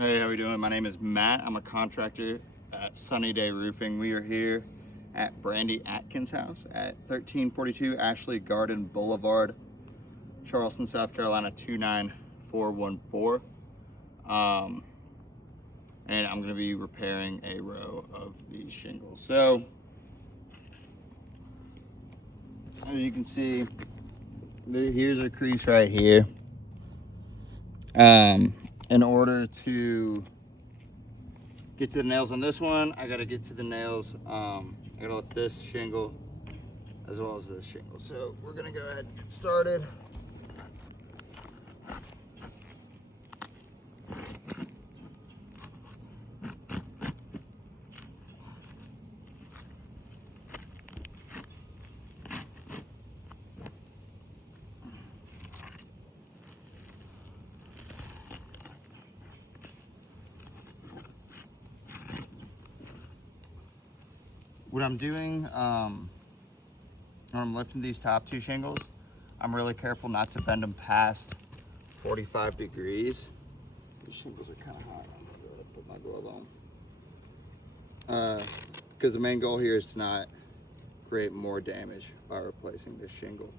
Hey, how we doing? My name is Matt. I'm a contractor at Sunny Day Roofing. We are here at Brandy Atkins' house at 1342 Ashley Garden Boulevard, Charleston, South Carolina 29414. And I'm going to be repairing a row of these shingles. So, as you can see, here's a crease right here. In order to get to the nails on this one, I gotta get to the nails. I gotta lift this shingle as well as this shingle. So we're gonna go ahead and get started. What I'm doing, when I'm lifting these top two shingles, I'm really careful not to bend them past 45 degrees. These shingles are kind of hot. I'm gonna go ahead and put my glove on. Because the main goal here is to not create more damage by replacing this shingle.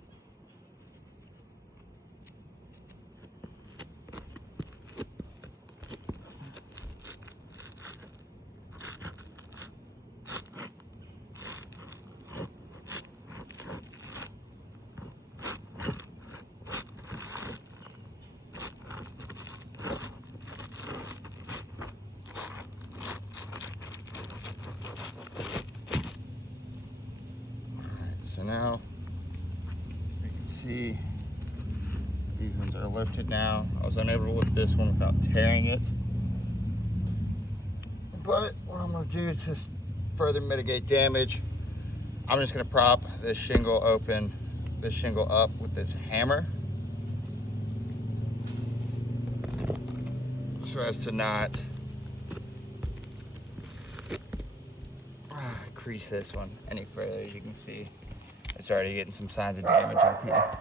So now you can see these ones are lifted now. I was unable to lift this one without tearing it. But what I'm going to do is just further mitigate damage. I'm just going to prop this shingle open, this shingle up with this hammer, so as to not crease this one any further. As you can see, it's already getting some signs of damage up here.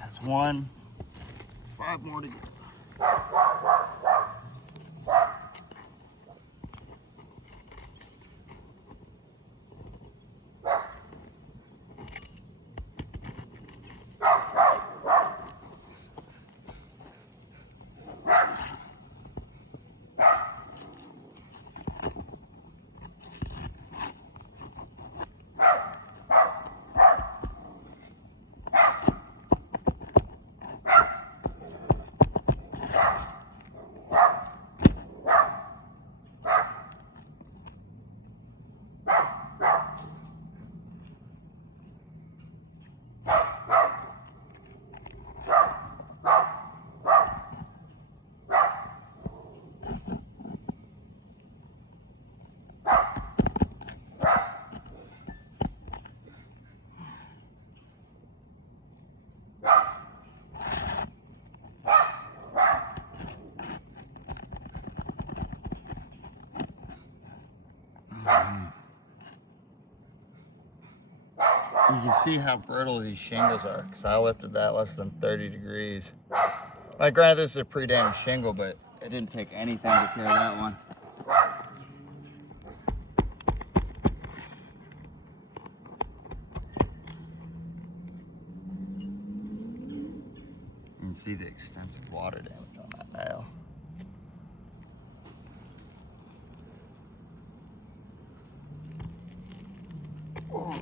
That's one. 5 more to go. You can see how brittle these shingles are, because I lifted that less than 30 degrees. Like, granted, this is a pre-damaged shingle, but it didn't take anything to tear that one. You can see the extensive water damage on that nail. Oh.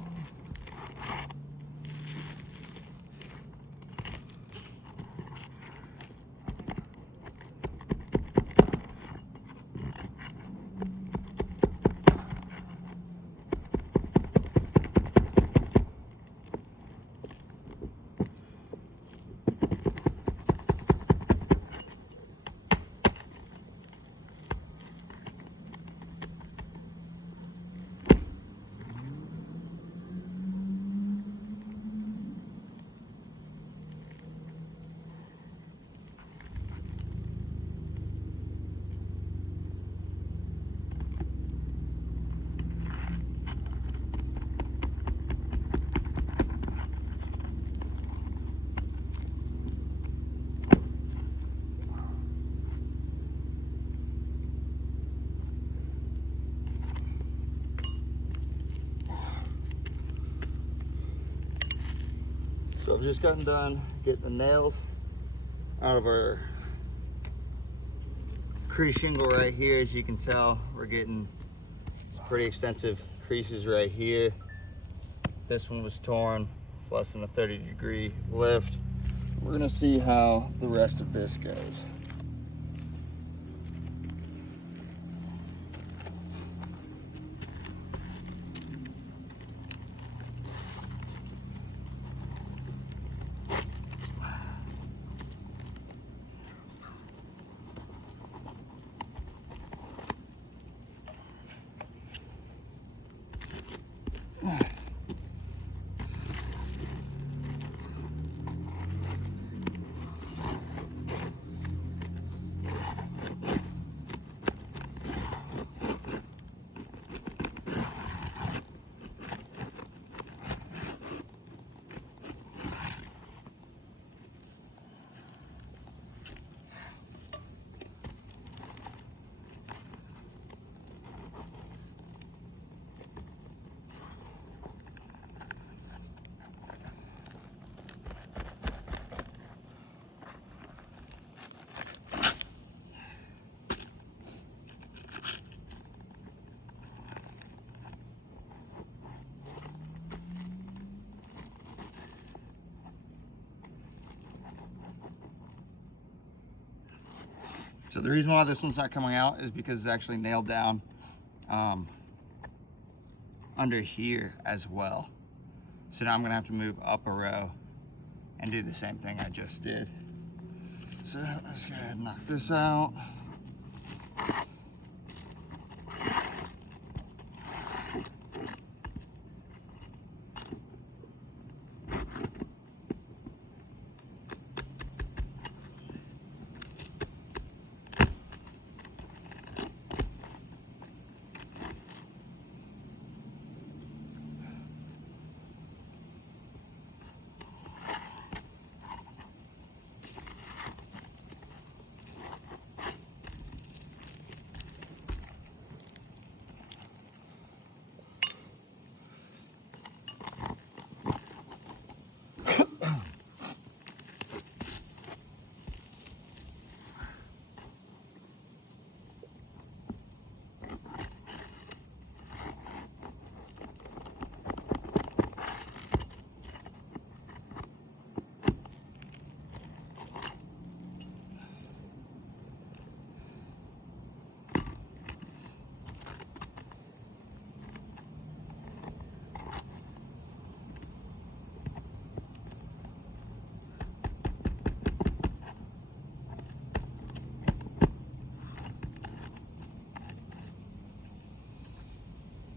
So I've just gotten done getting the nails out of our crease shingle right here. As you can tell, we're getting some pretty extensive creases right here. This one was torn with less than a 30-degree lift. We're gonna see how the rest of this goes. So the reason why this one's not coming out is because it's actually nailed down under here as well. So now I'm gonna have to move up a row and do the same thing I just did. So let's go ahead and knock this out.